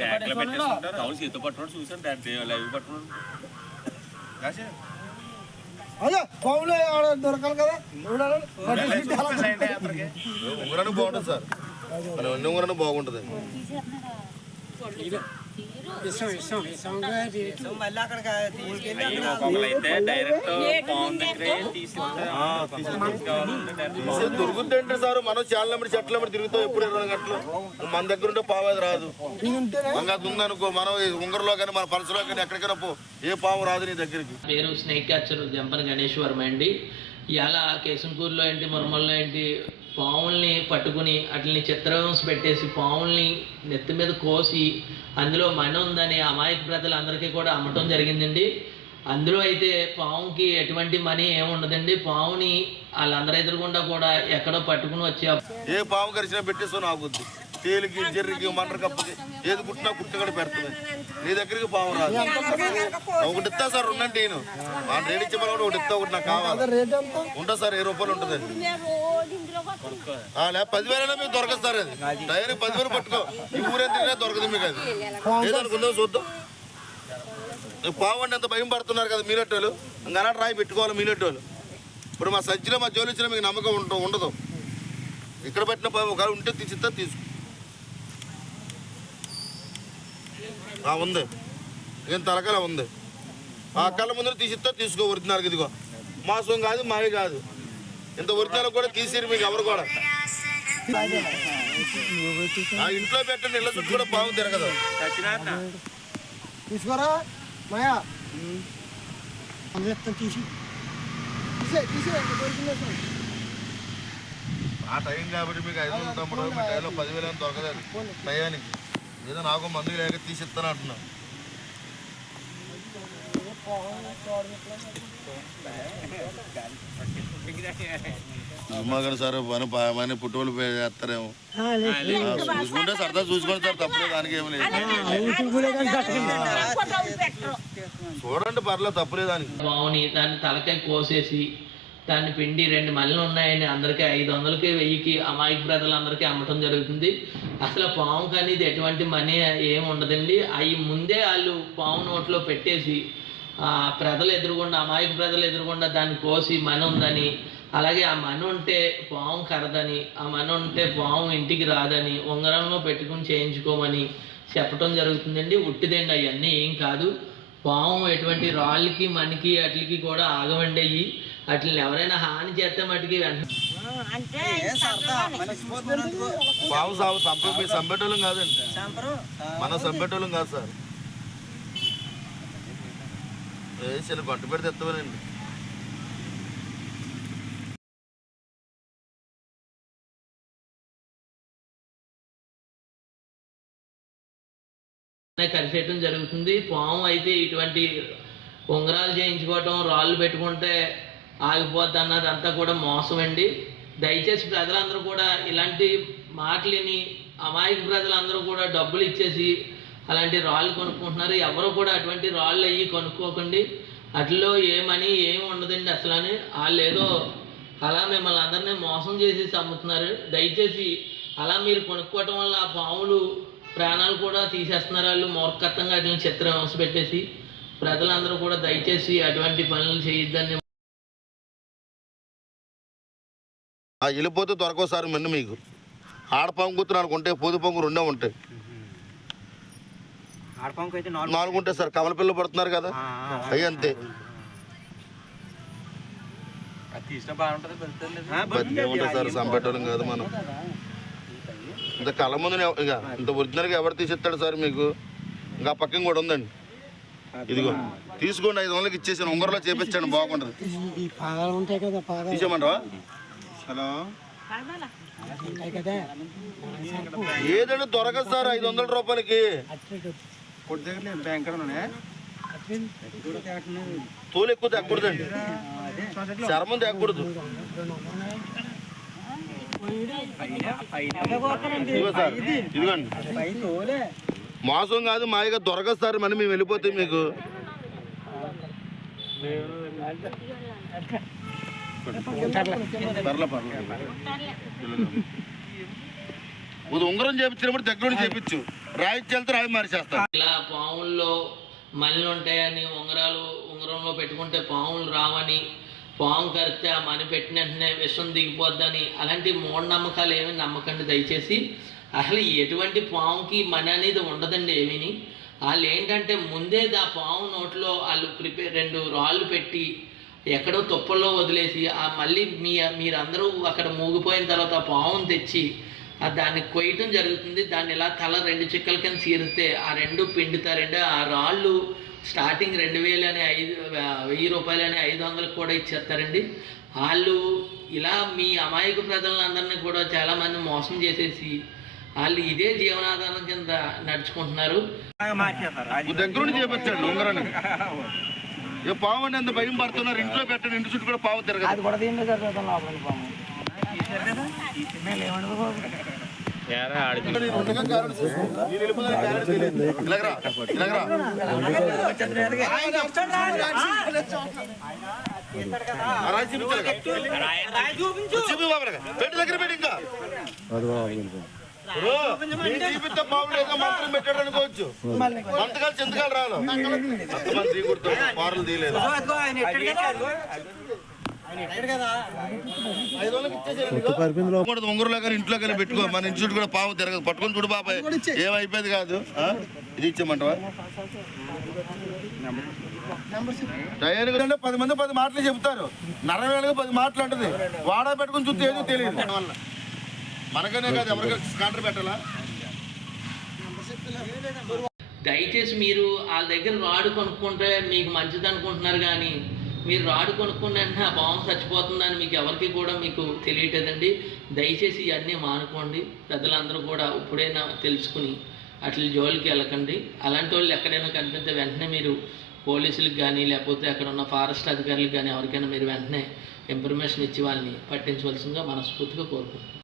బ్యాగ్లో పెట్టేసుకుంటారు. అవును చేతితో పట్టుకోవడం చూసాను దాన్ని లైవ్ పట్టుకోవడం అదే ఆడ దొరకాలి కదా. ఉంగరానికి బాగుంటుంది సార్. ఉంగరానికి బాగుంటుంది. అంటే? సార్ మనం చాలా మంది చెట్ల మంది తిరుగుతాం ఎప్పుడు ఇరవై గంటలు? మన దగ్గర ఉంటే పావు రాదు. మనకు అది ఉందనుకో మనం ఉంగరంలో కానీ మన పర్సులో కానీ ఎక్కడికైనా పో ఏ పాము రాదు నీ దగ్గరికి. పేరు స్నేక్ క్యాచర్ జంపన్ గణేష్ వర్మ అండి. ఇలా కేశంపూర్లో ఏంటి మురమల్లో ఏంటి పావుల్ని పట్టుకుని వాటిని చిత్రహింస పెట్టేసి పావుల్ని నెత్తి మీద కోసి అందులో మన ఉందని అమాయక ప్రజలందరికీ కూడా అమ్మటం జరిగిందండి. అందులో అయితే పాముకి ఎటువంటి మనీ ఏమి ఉండదండి. పాముని వాళ్ళందరూ ఎదురుకుండా కూడా ఎక్కడో పట్టుకుని వచ్చి ఏ పావు కరిచినా పెట్టేస్తావు నాకుద్ది. తేలికి జర్రికి మంటర కప్పకి ఏది కుట్టినా కుట్టగడ పెడుతుంది. నీ దగ్గరికి పాము రాదు. ఒకటి ఇస్తా సార్ ఉండండి నేను. ఆ రేట్ ఇచ్చే మనం ఒకటి ఇస్తా ఒకటి నాకు కావాలి. ఉంటుంది సార్ ఏ రూపాయలు ఉంటుంది లే పదివేలైనా మీకు దొరకదు సార్ అది. డైరీ పదివేలు పట్టుకో. ఈ ఊరేం తిరిగినా దొరకదు మీకు అది. ఏదనుకుందాం చూద్దాం. ఈ పావు అంటే ఎంత భయం పడుతున్నారు కదా మీలెట్టోళ్ళు. ఇంకా అలాంటి రాయి పెట్టుకోవాలి మీలెట్టోళ్ళు. ఇప్పుడు మా సజ్జిలో మా జోలు ఇచ్చిన మీకు నమ్మకం ఉంట ఉండదు. ఇక్కడ పెట్టిన పావు ఒకవేళ ఉంటే తీసిస్తా తీసుకో. ఉంది. ఏం తలకల ఉంది. ఆ కళ్ళ ముందర తీసిస్తా తీసుకో ఒరిజినల్ ఇదిగో. మాసం కాదు మాయ కాదు. ఇంత ఒరిజినల్ కూడా తీసిరు మీకు ఎవరు కూడా. ఆ ఇంట్లో పెట్టండి ఇళ్ళ చుట్టూ కూడా పాము తిరగదు. తీసుకోరా మాయా? తీసి. ఆ టైం కాబట్టి మీకు ఐదు వందలు తమ్ముడు మీ టైంలో పదివేలు ఏం దొరకలేదు. టయానికి. ఏదో నాకు మందు లేక తీసిస్తాను అంటున్నా అమ్మగారు సార్ పని పని పుట్టుబడులు చేస్తారేమో. ఆ, చూసుకుంటే సరదా చూసుకోండి సార్ తప్పలేదు దానికి ఏమి లేదు. చూడండి పర్లేదు తప్పలేదు దానికి. పాముని దాన్ని తలకాయ కోసేసి దాన్ని పిండి రెండు మల్లెలు ఉన్నాయని అందరికీ ఐదు వందలకి వెయ్యికి అమాయక ప్రజలందరికీ అమ్మటం జరుగుతుంది. అసలు పాముకి అనేది ఎటువంటి మనీ ఏమి ఉండదండి. అవి ముందే వాళ్ళు పాము నోట్లో పెట్టేసి ఆ ప్రజలు ఎదురుగుండా అమాయక ప్రజలు ఎదురుకుండా దాన్ని కోసి మని ఉందని అలాగే ఆ మని ఉంటే పాము కరదని ఆ మని ఉంటే పాము ఇంటికి రాదని ఉంగరంలో పెట్టుకుని చేయించుకోమని చెప్పటం జరుగుతుందండి. ఉట్టిదండి అవన్నీ ఏం కాదు. పాము ఎటువంటి రాళ్ళకి మనకి వాటికి కూడా ఆగవండి వాటిని ఎవరైనా హాని చేస్తే మటుకి వెంటనే పాము సాగు సంప మీ కాదండి మన సంపెట్టోళ్ళం కాదు సార్. ఏ చిన్న గొంట పెడితే ఎత్తవనండి కలిసేయటం జరుగుతుంది. పాము అయితే ఇటువంటి ఉంగరాలు చేయించుకోవటం రాళ్ళు పెట్టుకుంటే ఆగిపోద్ది అన్నది అంతా కూడా మోసం అండి దయచేసి ప్రజలందరూ కూడా ఇలాంటి మాటలని అమాయక ప్రజలందరూ కూడా డబ్బులు ఇచ్చేసి అలాంటి రాళ్ళు కొనుక్కుంటున్నారు. ఎవరు కూడా అటువంటి రాళ్ళు అయ్యి కొనుక్కోకండి. అట్లో ఏమని ఏమి ఉండదండి అసలు అని వాళ్ళు ఏదో అలా మిమ్మల్ని అందరినీ మోసం చేసేసి అమ్ముతున్నారు. దయచేసి అలా మీరు కొనుక్కోవటం వల్ల ఆ పాములు ప్రాణాలు కూడా తీసేస్తున్నారు వాళ్ళు? మూర్ఖత్వంగా అటువంటి చిత్రం పెట్టేసి ప్రజలందరూ కూడా దయచేసి అటువంటి పనులు చేయొద్దని వెళ్ళిపోతే దొరకవు సార్ మెన్ను మీకు. ఆడపాము కూతురు అనుకుంటే పొదు పొంగు రెండే ఉంటాయి. నాలుగు నాలుగు ఉంటాయి సార్ కమల పిల్లలు పడుతున్నారు కదా. అవి అంతే. ఉంటాయి సార్ సంపెట్టడం కాదు మనం. ఇంత కళ్ళ ముందు ఇక ఇంత ఒరిజినల్గా ఎవరు తీసిస్తాడు సార్ మీకు? ఇంకా పక్కన కూడా ఉందండి. ఇదిగో తీసుకోండి ఐదు వందలకి ఇచ్చేసాను. ఉంగరంలో చేపించండి బాగుంటుంది. ఉంటాయి తీసేయమంటావా? హలో. ఏదంటే దొరకదు సార్ ఐదు వందల రూపాయలకి? కొద్ది దగ్గర బ్యాంకులోనే తోలు ఎక్కువ తగ్గకూడదండి చర్మం తగ్గకూడదు ఇదిగో సార్ ఇదిగోండి. మోసం కాదు మాయగా దొరకదు సార్ మళ్ళీ మేము వెళ్ళిపోతే మీకు. ఉంగరం చేపించినప్పుడు దగ్గర చేపించు. రాయిచ్చి వెళ్తే రాయి మార్చేస్తాం. ఇలా పాముల్లో మళ్ళీ ఉంటాయని ఉంగరాలు ఉంగరంలో పెట్టుకుంటే పాములు రావని పాము కరిస్తే ఆ మని పెట్టిన వెంటనే విషం దిగిపోద్దని అలాంటి మూఢనమ్మకాలు ఏమి నమ్మకండి. దయచేసి అసలు ఎటువంటి పాముకి మని అనేది ఉండదండి ఏమీని. వాళ్ళు ఏంటంటే ముందే ఆ పాము నోట్లో వాళ్ళు ప్రిపేర్ రెండు రాళ్ళు పెట్టి ఎక్కడో తుప్పల్లో వదిలేసి ఆ మళ్ళీ మీ మీరందరూ అక్కడ మూగిపోయిన తర్వాత ఆ పావును తెచ్చి ఆ దాన్ని కొయ్యటం జరుగుతుంది. దాన్ని ఇలా తల రెండు చిక్కల కింద చీరితే ఆ రెండు పిండుతారండి ఆ రాళ్ళు స్టార్టింగ్ రెండు వేలు అని ఐదు వెయ్యి రూపాయలు అని ఐదు వందలకు కూడా ఇచ్చేస్తారండి. వాళ్ళు ఇలా మీ అమాయక ప్రజలందరినీ కూడా చాలామంది మోసం చేసేసి వాళ్ళు ఇదే జీవనాధారం కింద నడుచుకుంటున్నారు. దగ్గర ఏ పావు అంటే ఎంత భయం పడుతున్నారు? ఇంట్లో పెట్టండి ఇంటి చుట్టూ కూడా పావు తిరగదు. అది కూడా దీంట్లో సరిపోతాం లోపలికి పాము. పెట్టు దగ్గర పెట్టి ఇంకా. బ్రో, నేను బాగుండేదో మంత్రం పెట్టాడు అనుకోవచ్చు మంతకాలు చింతకాలు రాను. అంతమంది తీయకూడదు తీయలేదు. కానీ ఇంట్లో కానీ పెట్టుకో. మన ఇంటి కూడా పాము తిరగదు. పట్టుకొని చూడు బాబాయ్. ఏమైపోయేది కాదు. ఇది ఇచ్చామంటవా అంటే పది మంది పది మాటలు చెప్తారు నరవేళగా పది మాటలు అంటది. వాడా పెట్టుకుని చూస్తే ఏదో తెలియదు. వల్ల మనకనే కాదు ఎవరికి స్కాటర్ పెట్టాలా? దయచేసి మీరు వాళ్ళ దగ్గర రాడు కొనుక్కుంటే మీకు మంచిది అనుకుంటున్నారు కానీ మీరు రాడు కొనుక్కున్న వెంటనే ఆ భావం చచ్చిపోతుందని మీకు ఎవరికి కూడా మీకు తెలియటదండి దయచేసి ఇవన్నీ మానుకోండి. పెద్దలందరూ కూడా ఇప్పుడైనా తెలుసుకుని అట్ల జోలికి వెళ్ళకండి. అలాంటి వాళ్ళు ఎక్కడైనా కనిపిస్తే వెంటనే మీరు పోలీసులకు కానీ లేకపోతే అక్కడ ఉన్న ఫారెస్ట్ అధికారులకు కానీ ఎవరికైనా మీరు వెంటనే ఇన్ఫర్మేషన్ ఇచ్చి వాళ్ళని పట్టించవలసిందిగా మనస్ఫూర్తిగా కోరుకుంటున్నాను.